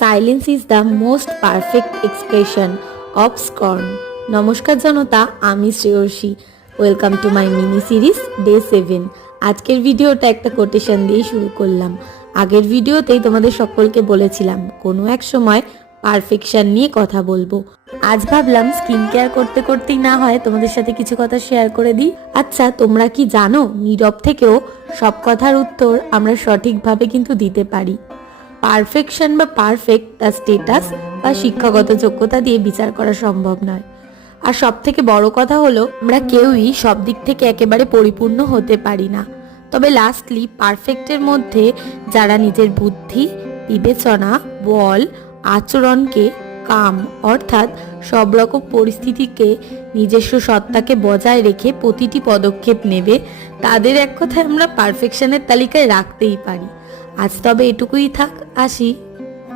Silence is the most perfect expression of scorn. নমস্কার জনতা, আমি Shreyashi. Welcome to my mini series day 7। আজকের ভিডিওটা একটা কোটেশন দিয়ে শুরু করলাম। আগের ভিডিওতেই তোমাদের সকলকে বলেছিলাম কোনো এক সময় পারফেকশন নিয়ে কথা বলবো। আজ ভাবলাম স্কিন কেয়ার করতে করতেই না হয় তোমাদের সাথে কিছু কথা শেয়ার করে দিই। আচ্ছা, তোমরা কি জানো নীরব থেকেও সব কথার উত্তর আমরা সঠিকভাবে কিন্তু দিতে পারি। পারফেকশন বা পারফেক্ট তার স্টেটাস বা শিক্ষাগত যোগ্যতা দিয়ে বিচার করা সম্ভব নয়। আর সব থেকে বড় কথা হলো, আমরা কেউই সব দিক থেকে একেবারে পরিপূর্ণ হতে পারি না। তবে লাস্টলি পারফেক্টের মধ্যে যারা নিজের বুদ্ধি, বিবেচনা, বল, আচরণকে কাম অর্থাৎ সব রকম পরিস্থিতিকে নিজস্ব সত্তাকে বজায় রেখে প্রতিটি পদক্ষেপ নেবে, তাদের এক কথায় আমরা পারফেকশনের তালিকায় রাখতেই পারি। আজ তবে এটুকুই থাক, আসি।